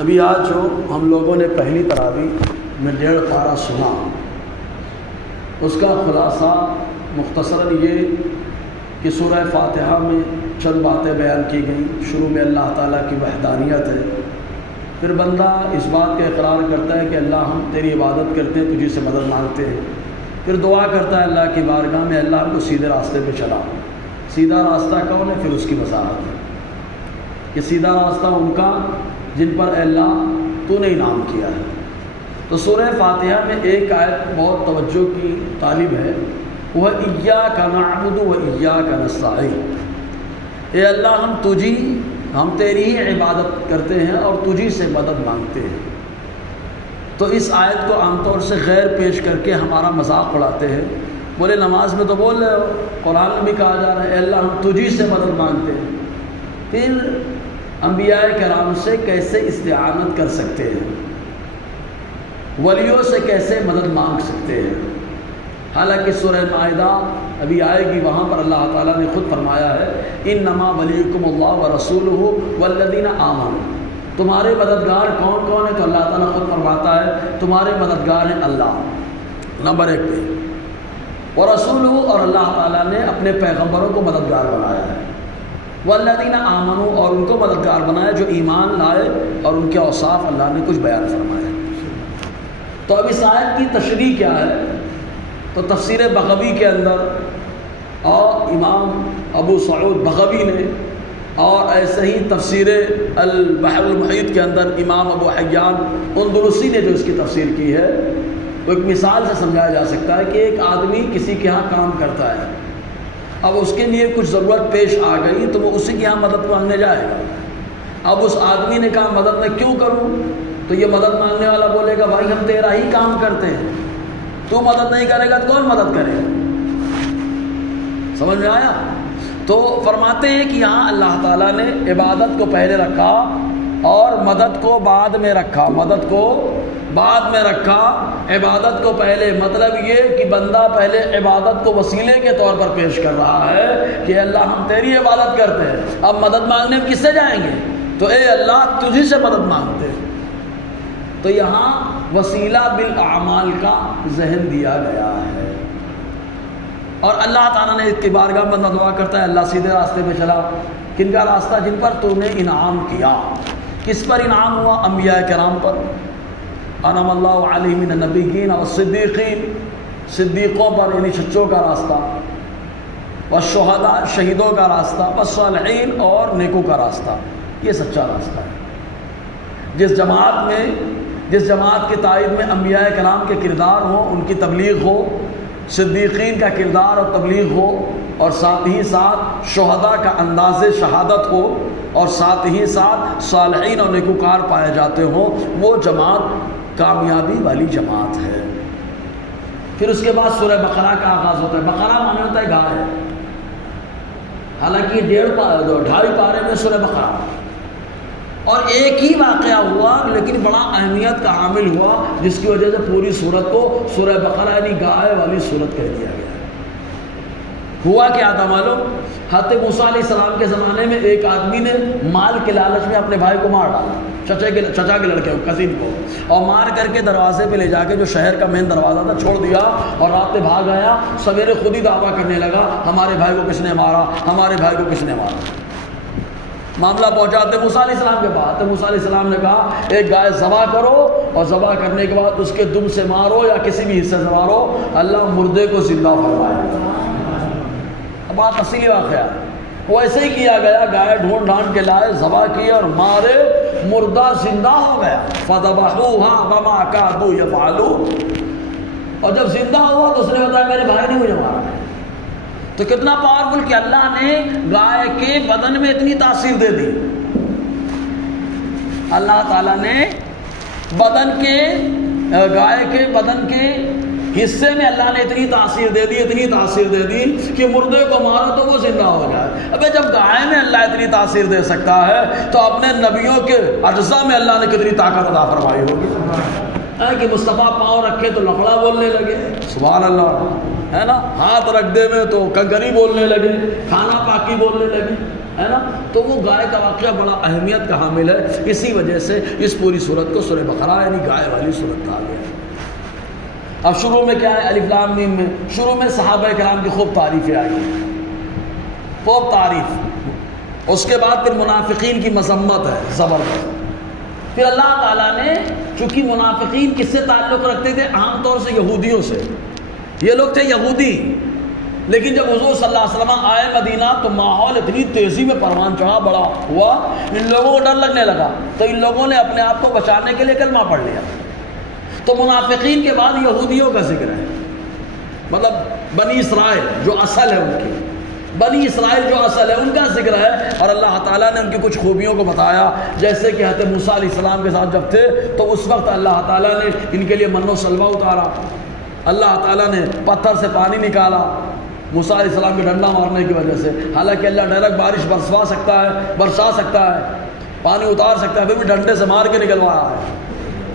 ابھی آج جو ہم لوگوں نے پہلی تراویح میں 1.5 پارہ سنا، اس کا خلاصہ مختصراً یہ کہ سورہ فاتحہ میں چند باتیں بیان کی گئیں۔ شروع میں اللہ تعالیٰ کی وحدانیت ہے، پھر بندہ اس بات کا اقرار کرتا ہے کہ اللہ ہم تیری عبادت کرتے ہیں، تجھی سے مدد مانگتے ہیں، پھر دعا کرتا ہے اللہ کی بارگاہ میں اللہ ہم کو سیدھے راستے پہ چلا۔ سیدھا راستہ کون ہے؟ پھر اس کی وضاحت ہے کہ سیدھا راستہ ان کا جن پر اے اللہ تو نے انعام کیا ہے۔ تو سورہ فاتحہ میں ایک آیت بہت توجہ کی طالب ہے، وہ ایاک نعبد و ایاک نستعین۔ اے اللہ ہم تیری ہی عبادت کرتے ہیں اور تجھی سے مدد مانگتے ہیں۔ تو اس آیت کو عام طور سے غیر پیش کر کے ہمارا مذاق اڑاتے ہیں، بولے نماز میں تو بول رہے ہو، قرآن میں بھی کہا جا رہا ہے اے اللہ ہم تجھی سے مدد مانگتے ہیں، پھر انبیاء کرام سے کیسے استعانت کر سکتے ہیں، ولیوں سے کیسے مدد مانگ سکتے ہیں؟ حالانکہ سورہ مائدہ ابھی آئے گی، وہاں پر اللہ تعالیٰ نے خود فرمایا ہے انما ولیکم اللہ ورسولہ والذین آمنوا۔ تمہارے مددگار کون کون ہیں؟ تو اللہ تعالیٰ خود فرماتا ہے تمہارے مددگار ہیں اللہ، نمبر 1 پہ، ورسولہ، اور اللہ تعالیٰ نے اپنے پیغمبروں کو مددگار بنایا ہے، والذین آمنوا، اور ان کو مددگار بنایا جو ایمان لائے، اور ان کے اوصاف اللہ نے کچھ بیان فرمائے۔ تو اب اس آیت کی تشریح کیا ہے؟ تو تفسیر بغوی کے اندر اور امام ابو سعود بغوی نے، اور ایسے ہی تفسیر البحر المحیط کے اندر امام ابو حیان اندلسی نے جو اس کی تفسیر کی ہے، وہ ایک مثال سے سمجھایا جا سکتا ہے کہ ایک آدمی کسی کے ہاں کام کرتا ہے، اب اس کے لیے کچھ ضرورت پیش آ گئی تو وہ اسی کے ہاں مدد مانگنے جائے گا۔ اب اس آدمی نے کہا مدد میں کیوں کروں؟ تو یہ مدد مانگنے والا بولے گا بھائی ہم تیرا ہی کام کرتے ہیں، تو مدد نہیں کرے گا تو کون مدد کرے گا؟ سمجھ میں آیا؟ تو فرماتے ہیں کہ یہاں اللہ تعالیٰ نے عبادت کو پہلے رکھا اور مدد کو بعد میں رکھا، مدد کو بعد میں رکھا، عبادت کو پہلے۔ مطلب یہ کہ بندہ پہلے عبادت کو وسیلے کے طور پر پیش کر رہا ہے کہ اللہ ہم تیری عبادت کرتے ہیں، اب مدد مانگنے کس سے جائیں گے؟ تو اے اللہ تجھی سے مدد مانگتے ہیں۔ تو یہاں وسیلہ بالاعمال کا ذہن دیا گیا ہے، اور اللہ تعالیٰ نے اس کی بارگاہ میں بندہ دعا کرتا ہے اللہ سیدھے راستے پہ چلا۔ کن کا راستہ؟ جن پر تو نے انعام کیا۔ کس پر انعام ہوا؟ انبیاء کرام پر، انعم اللہ علیہم من النبیین والصدیقین، صدیقوں پر یعنی سچوں کا راستہ، والشہداء شہیدوں کا راستہ، والصالحین اور نیکوں کا راستہ۔ یہ سچا راستہ ہے۔ جس جماعت کی تائید میں انبیاء کرام کے کردار ہو، ان کی تبلیغ ہو، صدیقین کا کردار اور تبلیغ ہو، اور ساتھ ہی ساتھ شہداء کا انداز شہادت ہو، اور ساتھ ہی ساتھ صالحین اور نیکوکار پائے جاتے ہوں، وہ جماعت کامیابی والی جماعت ہے۔ پھر اس کے بعد سورہ بقرہ کا آغاز ہوتا ہے۔ بقرہ مانے ہوتا ہے گائے، حالانکہ 2.5 پارے میں سورہ بقرہ، اور ایک ہی واقعہ ہوا لیکن بڑا اہمیت کا حامل ہوا، جس کی وجہ سے پوری سورت کو سورہ بقرہ یعنی گائے والی سورت کہہ دیا گیا۔ ہوا کیا تھا معلوم؟ حضرت موسیٰ علیہ السلام کے زمانے میں ایک آدمی نے مال کے لالچ میں اپنے بھائی کو مار ڈالا، چچا کے لڑکے کو، کزن کو، اور مار کر کے دروازے پہ لے جا کے جو شہر کا مین دروازہ تھا چھوڑ دیا، اور رات میں بھاگ آیا۔ سویرے خود ہی دعویٰ کرنے لگا ہمارے بھائی کو کس نے مارا، ہمارے بھائی کو کس نے مارا۔ معاملہ پہنچاتے موسیٰ علیہ السلام کے پاس، تو موسیٰ علیہ السلام نے کہا ایک گائے ذبح کرو، اور ذبح کرنے کے بعد اس کے دم سے مارو یا کسی بھی حصے سے مارو، اللہ مردے کو زندہ فرمائے۔ اب بات تفصیلی واقعہ ہے۔ وہ ایسے ہی کیا گیا، گائے ڈھونڈ ڈھانڈ کے لائے، ذبح کی اور مارے، مردہ زندہ ہو گیا۔ فَذَبَحُوهَا وَمَا كَادُوا يَفْعَلُونَ، اور جب زندہ ہوا تو اس نے بتایا میرے بھائی نے مجھے مارا۔ تو کتنا پاورفل کہ اللہ نے گائے کے بدن میں اتنی تاثیر دے دی، اللہ تعالیٰ نے گائے کے بدن کے حصے میں اللہ نے اتنی تاثیر دے دی کہ مردے کو مارو تو وہ زندہ ہو جائے۔ ابے جب گائے میں اللہ اتنی تاثیر دے سکتا ہے تو اپنے نبیوں کے اجزاء میں اللہ نے کتنی طاقت عطا فرمائی ہوگی کہ مصطفیٰ پاؤں رکھے تو لفڑا بولنے لگے، سبحان اللہ، ہے نا، ہاتھ رکھ دے میں تو کنکری بولنے لگے، کھانا پاکی بولنے لگے۔ ہے نا. تو وہ گائے کا واقعہ بڑا اہمیت کا حامل ہے. اسی وجہ سے اس پوری صورت کو سورہ بقرہ یعنی گائے والی صورت کہا گیا. اب شروع میں کیا ہے؟ الف لام میم میں شروع میں صحابہ کرام کی خوب تعریفیں آئی ہیں، خوب تعریف. اس کے بعد پھر منافقین کی مذمت ہے زبردست. پھر اللہ تعالیٰ نے، چونکہ منافقین کس سے تعلق رکھتے تھے؟ عام طور سے یہودیوں سے. یہ لوگ تھے یہودی، لیکن جب حضور صلی اللہ علیہ وسلم آئے مدینہ تو ماحول اتنی تیزی میں پروان چڑھا بڑا ہوا، ان لوگوں کو ڈر لگنے لگا، تو ان لوگوں نے اپنے آپ کو بچانے کے لیے کلمہ پڑھ لیا. تو منافقین کے بعد یہودیوں کا ذکر ہے، مطلب بنی اسرائیل جو اصل ہے، ان کی بنی اسرائیل جو اصل ہے ان کا ذکر ہے. اور اللہ تعالیٰ نے ان کی کچھ خوبیوں کو بتایا، جیسے کہ حضرت موسیٰ علیہ السلام کے ساتھ جب تھے تو اس وقت اللہ تعالیٰ نے ان کے لیے من و سلوہ اتارا. اللہ تعالیٰ نے پتھر سے پانی نکالا موسیٰ علیہ السلام کے ڈنڈا مارنے کی وجہ سے. حالانکہ اللہ ڈائریکٹ بارش برسا سکتا ہے، پانی اتار سکتا ہے، پھر بھی ڈنڈے سے مار کے نکلوایا ہے.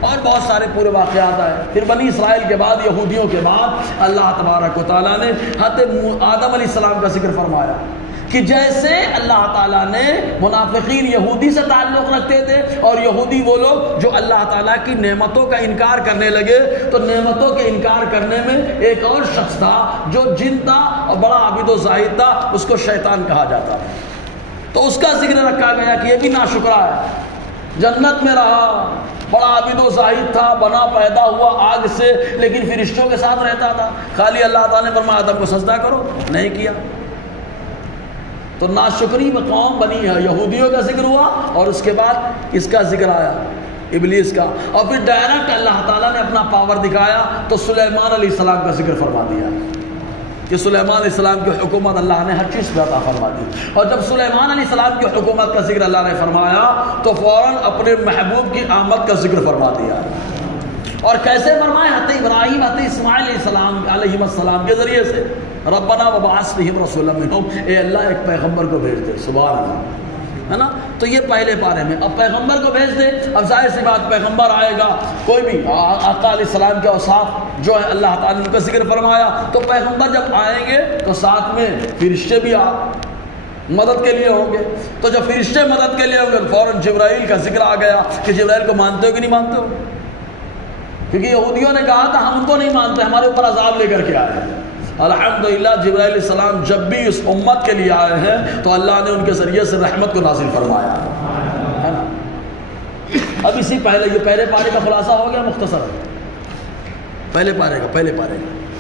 اور بہت سارے پورے واقعات آئے. پھر بنی اسرائیل کے بعد، یہودیوں کے بعد اللہ تبارک و تعالیٰ نے حضرت آدم علیہ السلام کا ذکر فرمایا کہ جیسے اللہ تعالیٰ نے منافقین یہودی سے تعلق رکھتے تھے، اور یہودی وہ لوگ جو اللہ تعالیٰ کی نعمتوں کا انکار کرنے لگے، تو نعمتوں کے انکار کرنے میں ایک اور شخص تھا جو جن تھا اور بڑا عابد و زاہد تھا، اس کو شیطان کہا جاتا. تو اس کا ذکر رکھا گیا کہ یہ بھی ناشکرا ہے. جنت میں رہا، بڑا عابد و زاہد تھا، بنا پیدا ہوا آگ سے، لیکن فرشتوں کے ساتھ رہتا تھا. خالی اللہ تعالیٰ نے فرمایا آدم کو سجدہ کرو، نہیں کیا. تو ناشکری میں قوم بنی ہے. یہودیوں کا ذکر ہوا اور اس کے بعد اس کا ذکر آیا، ابلیس کا. اور پھر ڈائریکٹ اللہ تعالیٰ نے اپنا پاور دکھایا تو سلیمان علیہ السلام کا ذکر فرما دیا کہ سلیمان علیہ السلام کی حکومت اللہ نے ہر چیز پہ عطا فرما دی. اور جب سلیمان علیہ السلام کی حکومت کا ذکر اللہ نے فرمایا تو فوراً اپنے محبوب کی آمد کا ذکر فرما دیا. اور کیسے فرمایا؟ حضرت ابراہیم، حضرت اسماعیل علیہ السلام کے ذریعے سے، ربنا وبعث فیہم رسولا منہم، اے اللہ ایک پیغمبر کو بھیج دے. سبحان اللہ، ہے نا. تو یہ پہلے پارے میں اب پیغمبر کو بھیج دے. اب ظاہر سی بات پیغمبر آئے گا، کوئی بھی آقا علیہ السلام کے اوصاف جو ہے اللہ تعالیٰ نے کا ذکر فرمایا. تو پیغمبر جب آئیں گے تو ساتھ میں فرشتے بھی مدد کے لیے ہوں گے. تو جب فرشتے مدد کے لیے ہوں گے فوراً جبرائیل کا ذکر آ گیا کہ جبرائیل کو مانتے ہو کہ نہیں مانتے ہو؟ کیونکہ یہودیوں نے کہا تھا ہم ان کو نہیں مانتے، ہمارے اوپر عذاب لے کر کے آئے ہیں. الحمدللہ جبرائیل علیہ السلام جب بھی اس امت کے لیے آئے ہیں تو اللہ نے ان کے ذریعے سے رحمت کو نازل فرمایا ہے نا. اب اسی یہ پہلے پارے کا خلاصہ ہو گیا مختصر، پہلے پارے کا.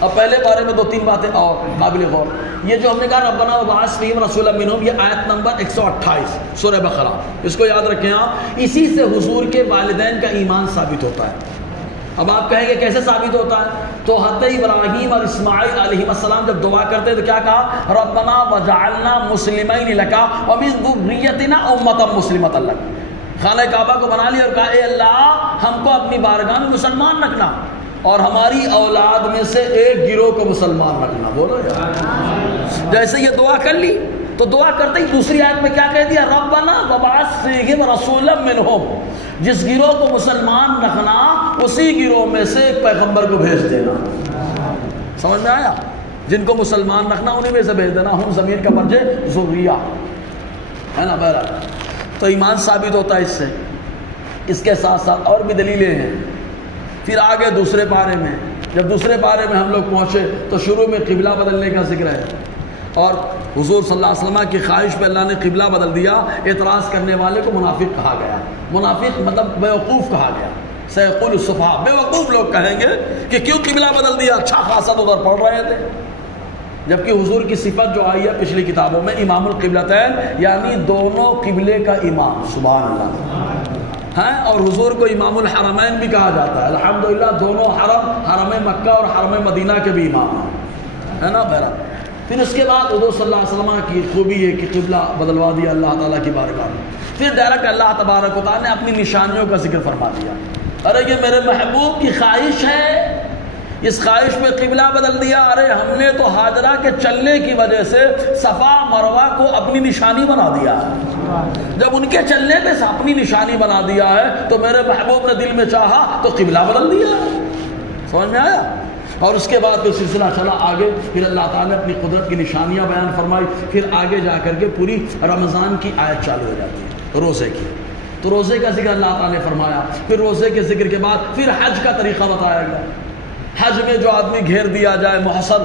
اب پہلے بارے میں 2-3 باتیں اور قابل غور. یہ جو ہم نے کہا ربنا وبعث فیہم رسولا منہم، یہ آیت نمبر 128 سورہ بقرہ، اس کو یاد رکھیں آپ. اسی سے حضور کے والدین کا ایمان ثابت ہوتا ہے. اب آپ کہیں گے کیسے ثابت ہوتا ہے؟ تو حضرت ابراہیم اور اسماعیل علیہ السلام جب دعا کرتے تو کیا کہا؟ ربنا وجعلنا مسلمین لک ومن ذریتنا امۃ مسلمۃ لک. خانہ کعبہ کو بنا لیا اور کہا اے اللہ ہم کو اپنی بارگاہ میں مسلمان رکھنا اور ہماری اولاد میں سے ایک گروہ کو مسلمان رکھنا. بولو یار، جیسے یہ دعا کر لی تو دعا کرتے ہی دوسری آیت میں کیا کہہ دیا؟ ربنا وبعث فیہم رسولا منہم، جس گروہ کو مسلمان رکھنا اسی گروہ میں سے ایک پیغمبر کو بھیج دینا. سمجھ میں آیا؟ جن کو مسلمان رکھنا انہیں میں سے بھیج دینا. ہم ضمیر کا مرجع ذریہ ہے نا. بہرحال تو ایمان ثابت ہوتا ہے اس سے. اس کے ساتھ ساتھ اور بھی دلیلیں ہیں. پھر آگے دوسرے پارے میں، جب دوسرے پارے میں ہم لوگ پہنچے تو شروع میں قبلہ بدلنے کا ذکر ہے، اور حضور صلی اللہ علیہ وسلم کی خواہش پہ اللہ نے قبلہ بدل دیا. اعتراض کرنے والے کو منافق کہا گیا. منافق مطلب بیوقوف کہا گیا. سیقول السفہاء، بیوقوف لوگ کہیں گے کہ کیوں قبلہ بدل دیا، اچھا خاصا تو ادھر پڑھ رہے تھے. جبکہ حضور کی صفت جو آئی ہے پچھلی کتابوں میں امام القبلتین، یعنی دونوں قبلے کا امام. سبحان اللہ ہیں. اور حضور کو امام الحرمین بھی کہا جاتا ہے. الحمدللہ دونوں حرم مکہ اور حرم مدینہ کے بھی امام ہیں، ہے نا. بہرحال پھر اس کے بعد حضور صلی اللہ علیہ وسلم کی خوبی ہے کہ قبلہ بدلوا دیا اللہ تعالیٰ کی بارگاہ میں. پھر ڈائریکٹ اللہ تبارک و تعالیٰ نے اپنی نشانیوں کا ذکر فرما دیا. ارے یہ میرے محبوب کی خواہش ہے، اس خواہش پہ قبلہ بدل دیا. ارے ہم نے تو ہاجرہ کے چلنے کی وجہ سے صفا مروہ کو اپنی نشانی بنا دیا. جب ان کے چلنے پہ اپنی نشانی بنا دیا ہے تو میرے محبوب نے دل میں چاہا تو قبلہ بدل دیا. سمجھ میں آیا؟ اور اس کے بعد پھر سلسلہ چلا آگے، پھر اللہ تعالیٰ نے اپنی قدرت کی نشانیاں بیان فرمائی، پھر آگے جا کر کے پوری رمضان کی آیت چالو ہو جاتی ہے روزے کی، تو روزے کا ذکر اللہ تعالیٰ نے فرمایا، پھر روزے کے ذکر کے بعد پھر حج کا طریقہ بتایا گیا۔ حج میں جو آدمی گھیر دیا جائے، محصر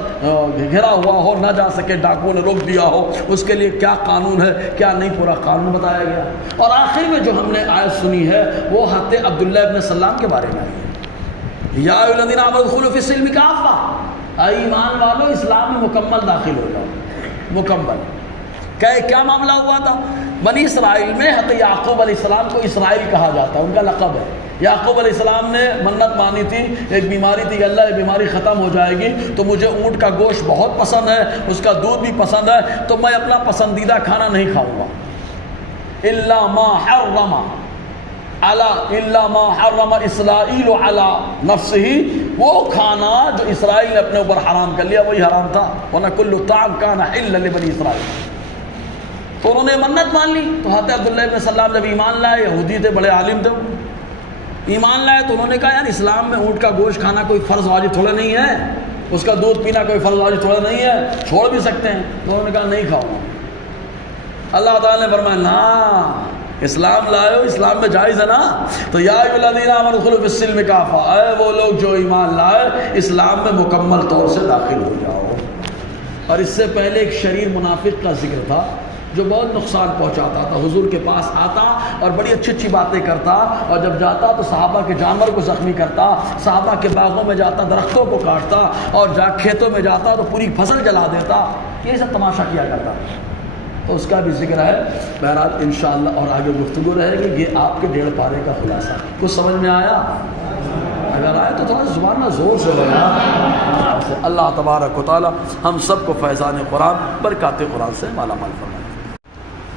گھرا ہوا ہو، نہ جا سکے، ڈاکوؤں نے روک دیا ہو، اس کے لیے کیا قانون ہے کیا نہیں، پورا قانون بتایا گیا۔ اور آخر میں جو ہم نے آیت سنی ہے وہ حضرت عبداللہ ابن سلام کے بارے میں آئی ہے، یا ایھا الذین آمنوا ادخلوا فی السلم کافۃ، اے ایمان والو اسلام میں مکمل داخل ہو جاؤ، مکمل۔ کیا معاملہ ہوا تھا؟ بنی اسرائیل میں حضرت یعقوب علیہ السلام کو اسرائیل کہا جاتا ہے، ان کا لقب ہے۔ یعقوب علیہ السلام نے منت مانی تھی، ایک بیماری تھی کہ اللہ یہ بیماری ختم ہو جائے گی تو مجھے اونٹ کا گوشت بہت پسند ہے، اس کا دودھ بھی پسند ہے، تو میں اپنا پسندیدہ کھانا نہیں کھاؤں گا، الا ما حرم اسرائیل علی نفسہ، وہ کھانا جو اسرائیل نے اپنے اوپر حرام کر لیا وہی حرام تھا، ورنہ کل طعام کان حلا لبنی اسرائیل۔ تو انہوں نے منت مان لی، تو حضرت عبداللہ ابن سلام جب ایمان لائے، یہودی تھے، بڑے عالم تھے، ایمان لائے تو انہوں نے کہا یار اسلام میں اونٹ کا گوشت کھانا کوئی فرض واجب تھوڑا نہیں ہے، اس کا دودھ پینا کوئی فرض واجب تھوڑا نہیں ہے، چھوڑ بھی سکتے ہیں۔ تو انہوں نے کہا نہیں کھاؤں گا۔ اللہ تعالیٰ نے فرمایا نا، اسلام لائے ہو، اسلام میں جائز ہے نا، تو یا ایھا الذین آمنوا ادخلوا فی السلم کافۃ، اے وہ لوگ جو ایمان لائے اسلام میں مکمل طور سے داخل ہو جاؤ۔ اور اس سے پہلے ایک شریر منافق کا ذکر تھا جو بہت نقصان پہنچاتا تھا، حضور کے پاس آتا اور بڑی اچھی اچھی باتیں کرتا، اور جب جاتا تو صحابہ کے جانور کو زخمی کرتا، صحابہ کے باغوں میں جاتا درختوں کو کاٹتا، اور کھیتوں میں جاتا تو پوری فصل جلا دیتا، یہ سب تماشا کیا کرتا، تو اس کا بھی ذکر ہے۔ بہرحال انشاءاللہ اور آگے گفتگو رہے گی۔ یہ آپ کے 1.5 پارے کا خلاصہ، کچھ سمجھ میں آیا؟ اگر آئے تو تھوڑا زبان میں زور سے لگا۔ اللہ تبارک و تعالی ہم سب کو فیضان قرآن، برکات قرآن سے مالا مال فرمائے۔